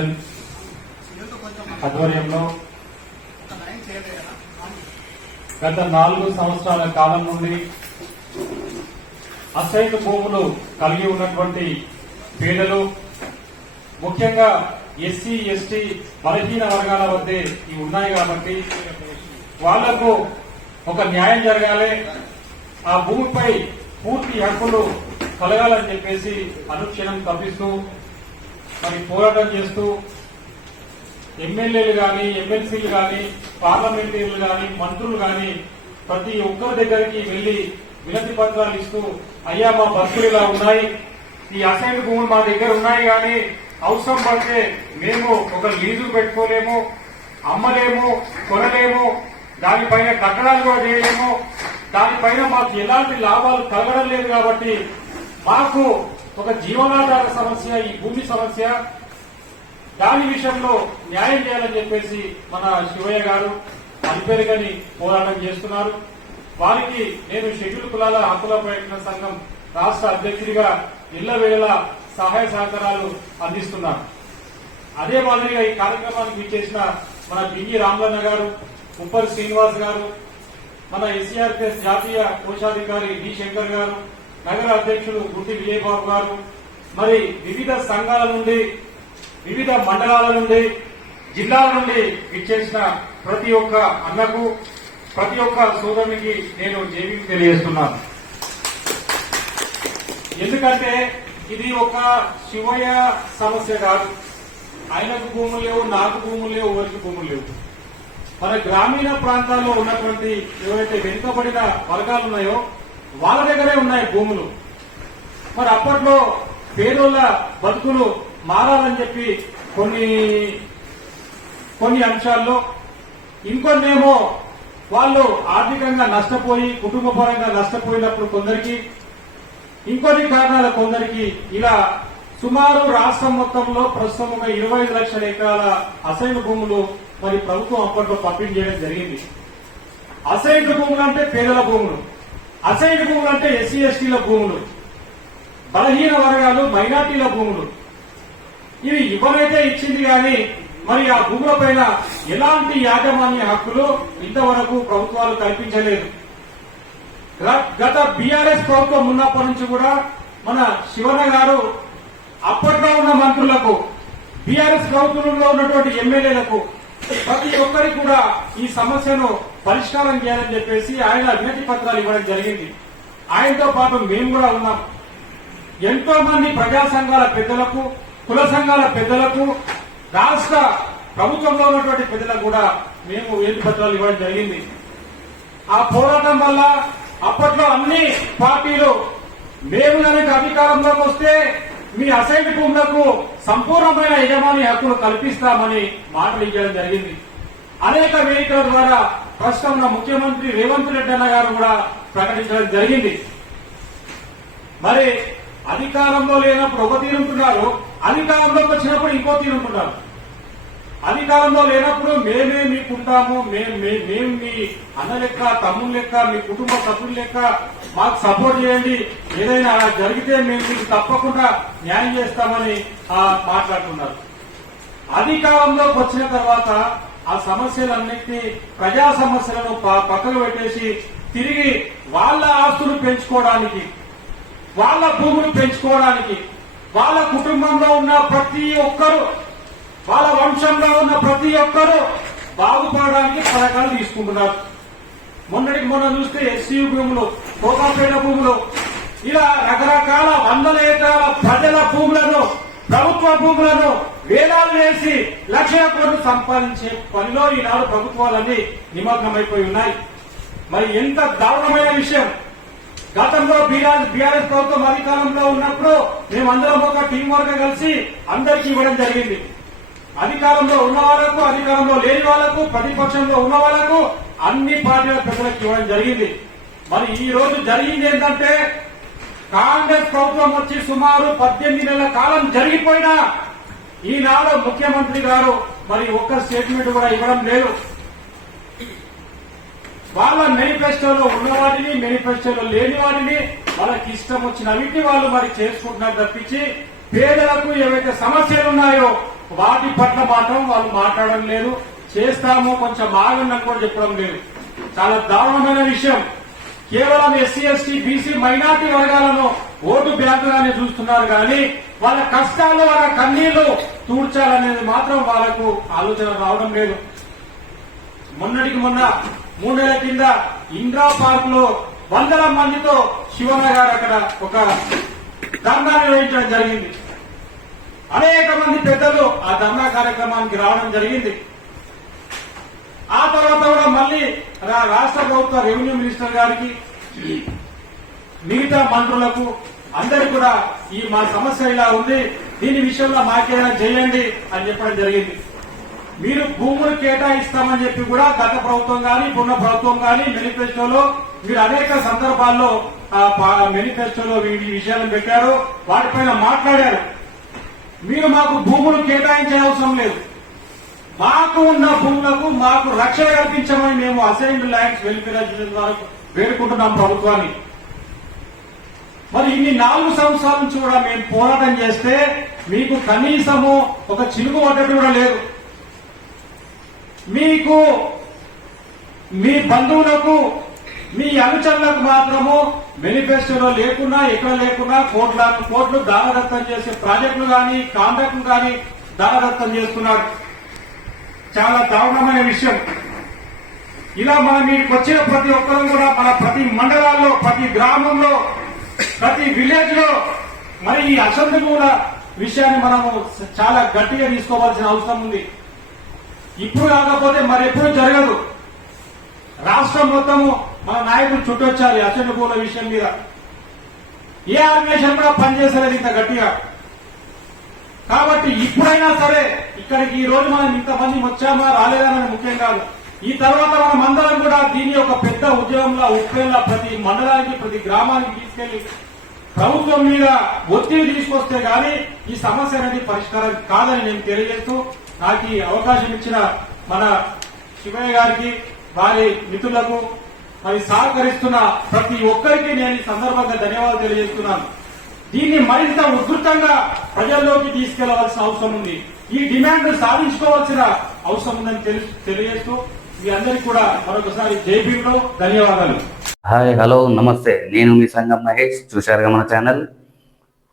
Machine ఆధ్వర్యంలో గత నాలుగు సంవత్సరాల కాలం నుండి అసైన్ భూములు కలిగి ఉన్నటువంటి పేదలు ముఖ్యంగా ఎస్సీ ఎస్టీ బలహీన వర్గాల వద్దే ఇవి ఉన్నాయి కాబట్టి వాళ్ళకు ఒక న్యాయం జరగాలి. ఆ భూమిపై పూర్తి హక్కులు కలగాలని చెప్పేసి అనుక్షణం తప్పిస్తూ మరి పోరాటం చేస్తూ ఎమ్మెల్యేలు కానీ ఎమ్మెల్సీలు కానీ పార్లమెంటరీలు కానీ మంత్రులు కానీ ప్రతి ఒక్కరి దగ్గరికి వెళ్ళి వినతి పత్రాలు ఇస్తూ అయ్యా మా బస్సులు ఇలా ఉన్నాయి. ఈ అసైన్ భూములు మా దగ్గర ఉన్నాయి కానీ అవసరం పడితే మేము ఒక లీజు పెట్టుకోలేము అమ్మలేము కొనలేము. దానిపైన కట్టడాలు కూడా చేయలేము. దానిపైన మాకు ఎలాంటి లాభాలు కలగడం లేదు కాబట్టి మాకు ఒక జీవనాధార సమస్య ఈ భూమి సమస్య దాని విషయంలో న్యాయం చేయాలని చెప్పేసి మన శివయ్య గారు అనిపేరుగని పోరాటం చేస్తున్నారు. వారికి నేను షెడ్యూల్ కులాల హక్కుల ప్రయత్న సంఘం రాష్ట్ర అధ్యక్షుడిగా ఇళ్ళ వేళ సహాయ సహకారాలు అందిస్తున్నాను. అదే మాదిరిగా ఈ కార్యక్రమానికి ఇచ్చేసిన మన బింగి రామలన్న గారు ఉప్పల్ శ్రీనివాస్ గారు మన ఎస్సీఆర్పిఎస్ జాతీయ కోశాధికారి డి శంకర్ గారు నగర అధ్యక్షులు గుట్టి విజయబాబు గారు మరి వివిధ సంఘాల నుండి వివిధ మండలాల నుండి జిల్లాల నుండి ఇచ్చేసిన ప్రతి ఒక్క అన్నకు ప్రతి ఒక్క సోదరునికి నేను జేబీకి తెలియజేస్తున్నాను. ఎందుకంటే ఇది ఒక శివయ్య సమస్య కాదు. ఆయనకు భూములు లేవు నాకు భూములు లేవు ఎవరికి భూములు లేవు. మన గ్రామీణ ప్రాంతాల్లో ఉన్నటువంటి ఎవరైతే వెనుకబడిన వర్గాలు ఉన్నాయో వాళ్ళ దగ్గరే ఉన్నాయి భూములు. మరి అప్పట్లో పేదోళ్ళ బతుకులు మారాలని చెప్పి కొన్ని కొన్ని అంశాల్లో ఇంకొన్నేమో వాళ్ళు ఆర్థికంగా నష్టపోయి కుటుంబ పరంగా నష్టపోయినప్పుడు కొందరికి ఇంకొన్ని కారణాల కొందరికి ఇలా సుమారు రాష్ట్రం మొత్తంలో ప్రస్తుతం ఒక ఇరవై ఐదు లక్షల ఎకరాల అసైన్ భూములు మరి ప్రభుత్వం అప్పట్లో పంపిణీ చేయడం జరిగింది. అసైన్ భూములు అంటే పేదల భూములు. అసైడ్ భూములు అంటే ఎస్సీ ఎస్టీల భూములు. బలహీన వర్గాలు మైనార్టీల భూములు. ఇవి ఇవ్వనైతే ఇచ్చింది కానీ మరి ఆ భూముల పైన ఎలాంటి యాజమాన్య హక్కులు ఇంతవరకు ప్రభుత్వాలు కల్పించలేదు. గత బీఆర్ఎస్ ప్రభుత్వం ఉన్నప్పటి నుంచి కూడా మన శివన్న గారు అప్పట్లో ఉన్న మంత్రులకు బీఆర్ఎస్ ప్రభుత్వంలో ఉన్నటువంటి ఎమ్మెల్యేలకు ప్రతి ఒక్కరికి కూడా ఈ సమస్యను పరిష్కారం చేయాలని చెప్పేసి ఆయన వినతి పత్రాలు ఇవ్వడం జరిగింది. ఆయనతో పాటు మేము కూడా ఉన్నాం. ఎంతో మంది ప్రజా సంఘాల పెద్దలకు కుల సంఘాల పెద్దలకు రాష్ట్ర ప్రభుత్వంలో ఉన్నటువంటి పెద్దలకు కూడా మేము వినతి పత్రాలు ఇవ్వడం జరిగింది. ఆ పోరాటం వల్ల అప్పట్లో అన్ని పార్టీలు మేము కనుక అధికారంలోకి వస్తే మీ అసైన్ భూములకు సంపూర్ణమైన యజమాని హక్కులు కల్పిస్తామని మాటలు ఇవ్వడం జరిగింది. అనేక వేదికల ద్వారా ప్రస్తుతం ముఖ్యమంత్రి రేవంత్ రెడ్డి అన్న గారు కూడా ప్రకటించడం జరిగింది. మరి అధికారంలో లేనప్పుడు ఒక తీరుంటున్నారు అధికారంలోకి వచ్చినప్పుడు ఇంకో తీరుంటున్నారు అధికారంలో లేనప్పుడు మేమే మీకుంటాము మేము మే- మేము మీ అన్న లెక్క తమ్ముడు లెక్క మీ కుటుంబ సభ్యుల లెక్క మాకు సపోర్ట్ చేయండి. ఏదైనా అలా జరిగితే మేము మీకు తప్పకుండా న్యాయం చేస్తామని మాట్లాడుతున్నారు. అధికారంలోకి వచ్చిన తర్వాత ఆ సమస్యలన్నింటినీ ప్రజా సమస్యలను ప- పక్కకు పెట్టేసి తిరిగి వాళ్ళ ఆస్తులు పెంచుకోవడానికి వాళ్ళ భూములు పెంచుకోవడానికి వాళ్ళ కుటుంబంలో ఉన్న ప్రతి ఒక్కరు వాళ్ళ వంశంలో ఉన్న ప్రతి ఒక్కరూ బాగుపడడానికి పథకాలు తీసుకుంటున్నారు. మొన్నటికి మొన్న చూస్తే ఎస్సీ భూములు కోకాపేట భూములు ఇలా రకరకాల వందల ఎకరాల ప్రజల భూములను ప్రభుత్వ భూములను వేలాలు వేసి లక్షల కోట్లు సంపాదించే పనిలో ఈనాడు ప్రభుత్వాలన్నీ నిమగ్నమైపోయి ఉన్నాయి. మరి ఎంత దారుణమైన విషయం. గతంలో బీఆర్ఎస్ బీఆర్ఎస్ ప్రభుత్వం అధికారంలో ఉన్నప్పుడు మేమందరం ఒక టీం వర్క్ కలిసి అందరికీ ఇవ్వడం జరిగింది. అధికారంలో ఉన్న వాళ్ళకు అధికారంలో లేని వాళ్ళకు ప్రతిపక్షంలో ఉన్న వాళ్ళకు అన్ని పార్టీల ప్రజలకు ఇవ్వడం జరిగింది. మరి ఈ రోజు జరిగింది ఏంటంటే కాంగ్రెస్ ప్రభుత్వం వచ్చి సుమారు పద్దెనిమిది నెలల కాలం జరిగిపోయినా ఈనాడు ముఖ్యమంత్రి గారు మరి ఒక్క స్టేట్మెంట్ కూడా ఇవ్వడం లేదు. వాళ్ళ మేనిఫెస్టోలో ఉన్న వాటిని మేనిఫెస్టోలో లేని వాటిని వాళ్ళకి ఇష్టం వచ్చిన వాళ్ళు మరి చేసుకుంటున్నారు తప్పించి పేదలకు ఏవైతే సమస్యలు ఉన్నాయో వాటి పట్ల మాత్రం వాళ్ళు మాట్లాడడం లేదు. చేస్తాము కొంచెం ఆగండి కూడా చెప్పడం లేదు. చాలా దారుణమైన విషయం. కేవలం ఎస్సీ ఎస్టీ బీసీ మైనార్టీ వర్గాలను ఓటు బ్యాంకుగానే చూస్తున్నారు కానీ వాళ్ళ కష్టాలు వాళ్ళ కన్నీళ్ళు తూర్చాలనేది మాత్రం వాళ్ళకు ఆలోచన రావడం లేదు. మొన్నటికి మొన్న మూడేళ్ళ కింద ఇంద్రా పార్క్లో వందల మందితో శివన్న గారు అక్కడ ఒక ధర్నా నిర్వహించడం జరిగింది. అనేక మంది పెద్దలు ఆ ధర్నా కార్యక్రమానికి రావడం జరిగింది. ఆ తర్వాత కూడా మళ్ళీ రా- రాష్ట్ర ప్రభుత్వ రెవెన్యూ మినిస్టర్ గారికి మిగతా మంత్రులకు అందరికి కూడా ఈ మా సమస్య ఇలా ఉంది దీని విషయంలో మాకేమైనా చేయండి అని చెప్పడం జరిగింది. మీరు భూములు కేటాయిస్తామని చెప్పి కూడా గత ప్రభుత్వం కానీ ఇప్పుడున్న ప్రభుత్వం కానీ మేనిఫెస్టోలో మీరు అనేక సందర్భాల్లో మేనిఫెస్టోలో ఈ విషయాలను పెట్టారు వాటిపైన మాట్లాడారు. మీరు మాకు భూములు కేటాయించే అవసరం లేదు. మాకు ఉన్న భూములకు మాకు రక్షణ కల్పించమని మేము అసెంబ్లీ ల్యాండ్స్ వెల్ఫేర్ అసోసియేషన్ ద్వారా వేడుకుంటున్నాం ప్రభుత్వాన్ని. మరి ఇన్ని నాలుగు సంవత్సరాల నుంచి కూడా మేము పోరాటం చేస్తే మీకు కనీసము ఒక చిలుకు పడ్డట్టు కూడా లేదు. మీకు మీ బంధువులకు మీ అనుచరులకు మాత్రము మేనిఫెస్టోలో లేకున్నా ఎక్కడ లేకున్నా కోట్ల కోట్లు దానదత్తం చేసే ప్రాజెక్టులు కానీ కాంట్రాక్టులు కానీ దానదత్తం చేస్తున్నారు. చాలా దారుణమైన విషయం. ఇలా మన మీకు వచ్చిన ప్రతి ఒక్కరూ కూడా మన ప్రతి మండలాల్లో ప్రతి గ్రామంలో ప్రతి విలేజ్లో మరి ఈ అసంతకూల విషయాన్ని మనము చాలా గట్టిగా తీసుకోవాల్సిన అవసరం ఉంది. ఇప్పుడు కాకపోతే మరి ఎప్పుడు జరగదు. రాష్ట్రం మొత్తము మన నాయకులు చుట్టొచ్చారు ఈ అసంతకూల విషయం మీద. ఏ ఆర్గనైజేషన్ కూడా పనిచేసలేదు ఇంత గట్టిగా. కాబట్టి ఇప్పుడైనా సరే ఇక్కడికి ఈ రోజు మనం ఇంతమంది వచ్చామా రాలేదన్నది ముఖ్యం కాదు. ఈ తర్వాత మనం అందరం కూడా దీని యొక్క పెద్ద ఉద్యమంలో ఉక్రెయిన్లో ప్రతి మండలానికి ప్రతి గ్రామానికి తీసుకెళ్ళి ప్రభుత్వం మీద ఒత్తిడి తీసుకొస్తే గాని ఈ సమస్య అనేది పరిష్కారం కాదని నేను తెలియజేస్తూ నాకు ఈ అవకాశం ఇచ్చిన మన శివయ్య గారికి వారి మిత్రులకు మరి సహకరిస్తున్న ప్రతి ఒక్కరికి నేను ఈ సందర్భంగా ధన్యవాదాలు తెలియజేస్తున్నాను. దీన్ని మరింత ఉధృతంగా ప్రజల్లోకి తీసుకెళ్ళవలసిన అవసరం ఉంది. ఈ డిమాండ్ సాధించుకోవాల్సిన అవసరం ఉందని తెలియజేస్తూ మీ అందరికీ కూడా మరొకసారి జైపీలో ధన్యవాదాలు. హాయ్ హలో నమస్తే. నేను మీ సంగం మహేష్. చూశారుగా మన ఛానల్.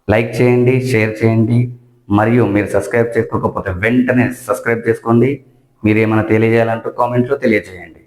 లైక్ చేయండి షేర్ చేయండి. మరియు మీరు సబ్స్క్రైబ్ చేసుకోకపోతే వెంటనే సబ్స్క్రైబ్ చేసుకోండి. మీరు ఏమైనా తెలియజేయాలంటూ కామెంట్లో తెలియజేయండి.